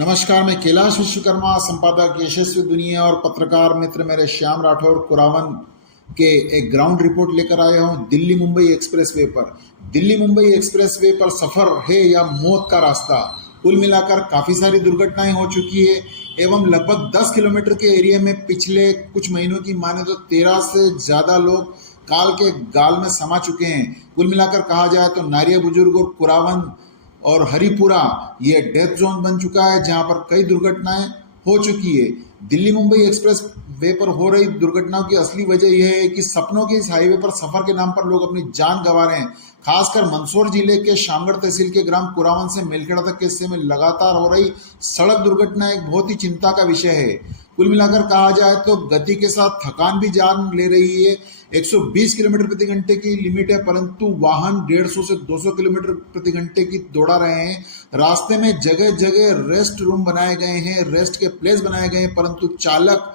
नमस्कार, मैं कैलाश विश्वकर्मा, संपादक यशस्वी दुनिया और पत्रकार मित्र मेरे श्याम राठौर कुरावन के एक ग्राउंड रिपोर्ट लेकर आया हूं। दिल्ली मुंबई एक्सप्रेसवे पर सफर है या मौत का रास्ता। कुल मिलाकर काफी सारी दुर्घटनाएं हो चुकी है एवं लगभग 10 किलोमीटर के एरिया में पिछले कुछ महीनों की माने तो 13 से ज्यादा लोग काल के गाल में समा चुके हैं। कुल मिलाकर कहा जाए तो नारिया बुजुर्ग और कुरावन और हरिपुरा ये डेथ जोन बन चुका है, जहां पर कई दुर्घटनाएं हो चुकी है। दिल्ली मुंबई एक्सप्रेस वे पर हो रही दुर्घटनाओं की असली वजह यह है कि सपनों के इस हाईवे पर सफर के नाम पर लोग अपनी जान गंवा रहे हैं। खासकर मंदसौर जिले के शामगढ़ तहसील के ग्राम कुरावन से मेलखेड़ा तक के हिस्से में लगातार हो रही सड़क दुर्घटना एक बहुत ही चिंता का विषय है। कुल मिलाकर कहा जाए तो गति के साथ थकान भी जान ले रही है। 120 किलोमीटर प्रति घंटे की लिमिट है, परंतु वाहन 150 से 200 किलोमीटर प्रति घंटे की दौड़ा रहे हैं। रास्ते में जगह जगह रेस्ट रूम बनाए गए हैं, रेस्ट के प्लेस बनाए गए हैं, परंतु चालक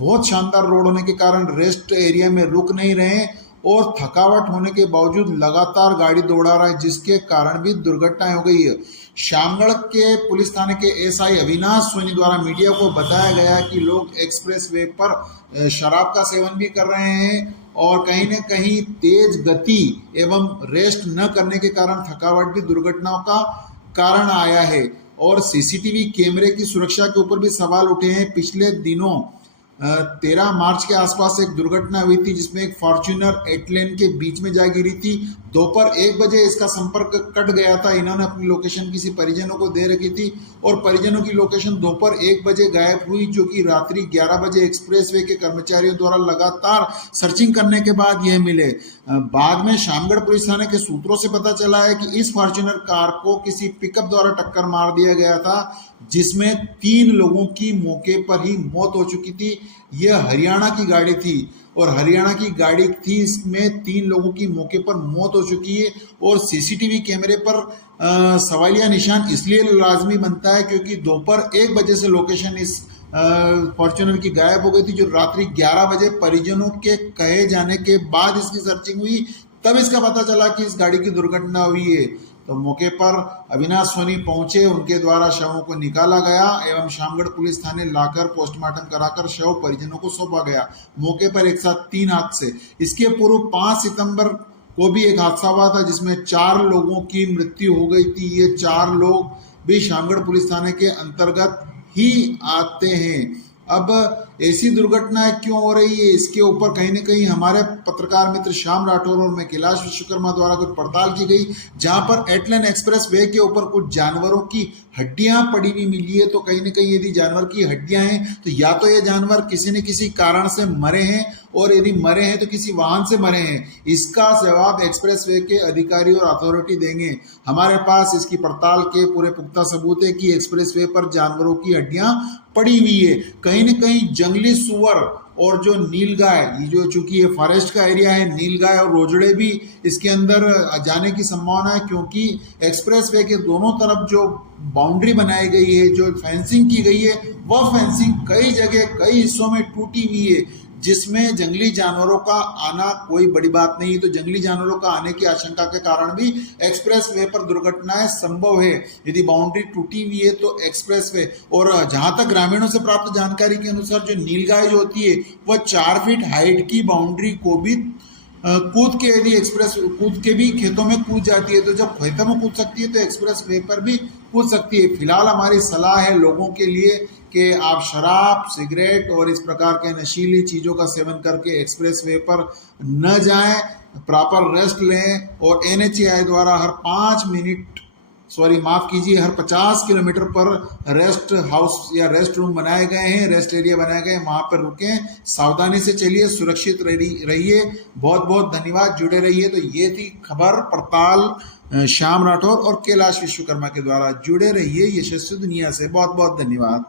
बहुत शानदार रोड होने के कारण रेस्ट एरिया में रुक नहीं रहे और थकावट होने के बावजूद लगातार गाड़ी दौड़ा रहा है, जिसके कारण भी दुर्घटनाएं हो गई है। शामगढ़ के पुलिस थाने के एसआई अविनाश सोनी द्वारा मीडिया को बताया गया कि लोग एक्सप्रेस वे पर शराब का सेवन भी कर रहे हैं और कहीं न कहीं तेज गति एवं रेस्ट न करने के कारण थकावट भी दुर्घटनाओं का कारण आया है। और सीसीटीवी कैमरे की सुरक्षा के ऊपर भी सवाल उठे हैं। पिछले दिनों 13 मार्च के आसपास एक दुर्घटना हुई थी, जिसमें एक फॉर्च्यूनर एटलेन के बीच में जा गिरी थी। दोपहर 1 बजे इसका संपर्क कट गया था। इन्होंने अपनी लोकेशन किसी परिजनों को दे रखी थी और परिजनों की लोकेशन दोपहर 1 बजे गायब हुई, जो कि रात्रि 11 बजे एक्सप्रेसवे के कर्मचारियों द्वारा लगातार सर्चिंग करने के बाद यह मिले। बाद में शामगढ़ पुलिस थाने के सूत्रों से पता चला है कि इस फॉर्च्यूनर कार को किसी पिकअप द्वारा टक्कर मार दिया गया था, जिसमें 3 लोगों की मौके पर ही मौत हो चुकी थी। यह हरियाणा की गाड़ी थी और हरियाणा की गाड़ी थी, इसमें 3 लोगों की मौके पर मौत हो चुकी है। और सीसीटीवी कैमरे पर सवालिया निशान इसलिए लाजमी बनता है क्योंकि दोपहर 1 बजे से लोकेशन इस फॉर्च्यूनर की गायब हो गई थी, जो रात्रि 11 बजे परिजनों के कहे जाने के बाद इसकी सर्चिंग हुई, तब इसका पता चला कि इस गाड़ी की दुर्घटना हुई है। तो मौके पर अविनाश सोनी पहुंचे, उनके द्वारा शवों को निकाला गया एवं शामगढ़ पुलिस थाने लाकर पोस्टमार्टम कराकर शव परिजनों को सौंपा गया। मौके पर एक साथ 3 हादसे। इसके पूर्व 5 सितंबर को भी एक हादसा हुआ था, जिसमें 4 लोगों की मृत्यु हो गई थी। ये 4 लोग भी शामगढ़ पुलिस थाने के अंतर्गत ही आते हैं। अब ऐसी दुर्घटनाएं क्यों हो रही है, इसके ऊपर कहीं न कहीं हमारे पत्रकार मित्र श्याम राठौर और मैं कैलाश विश्वकर्मा द्वारा कुछ पड़ताल की गई, जहां पर एटलन एक्सप्रेस वे के ऊपर कुछ जानवरों की हड्डियां पड़ी हुई मिली है। तो कहीं न कहीं यदि जानवर की हड्डियां हैं तो या तो ये जानवर किसी न किसी कारण से मरे हैं, और यदि मरे हैं तो किसी वाहन से मरे हैं। इसका जवाब एक्सप्रेस वे के अधिकारी और अथॉरिटी देंगे। हमारे पास इसकी पड़ताल के पूरे पुख्ता सबूत है कि एक्सप्रेस वे पर जानवरों की हड्डियां पड़ी हुई है। कहीं न कहीं जंगली सुअर और जो नीलगाय, ये जो चूंकि ये फॉरेस्ट का एरिया है, नीलगाय और रोजड़े भी इसके अंदर जाने की संभावना है, क्योंकि एक्सप्रेस वे के दोनों तरफ जो बाउंड्री बनाई गई है, जो फेंसिंग की गई है, वह फेंसिंग कई जगह कई हिस्सों में टूटी हुई है, जिसमें जंगली जानवरों का आना कोई बड़ी बात नहीं। तो जंगली जानवरों का आने की आशंका के कारण भी एक्सप्रेस वे पर दुर्घटनाएं संभव है। यदि बाउंड्री टूटी हुई है तो एक्सप्रेस वे, और जहां तक ग्रामीणों से प्राप्त जानकारी के अनुसार जो नीलगाय जो होती है वह 4 फीट हाइट की बाउंड्री को भी कूद के, यदि एक्सप्रेस कूद के भी खेतों में कूद जाती है, तो जब खेतों में कूद सकती है तो एक्सप्रेस वे पर भी कूद सकती है। फिलहाल हमारी सलाह है लोगों के लिए कि आप शराब, सिगरेट और इस प्रकार के नशीली चीज़ों का सेवन करके एक्सप्रेस वे पर न जाएं, प्रॉपर रेस्ट लें। और NHAI द्वारा हर 50 किलोमीटर पर रेस्ट हाउस या रेस्ट रूम बनाए गए हैं, रेस्ट एरिया बनाए गए हैं, वहां पर रुकें, सावधानी से चलिए, सुरक्षित रहिए। बहुत बहुत धन्यवाद, जुड़े रहिए। तो ये थी खबर पड़ताल श्याम राठौर और कैलाश विश्वकर्मा के द्वारा। जुड़े रहिए यशस्वी दुनिया से। बहुत बहुत धन्यवाद।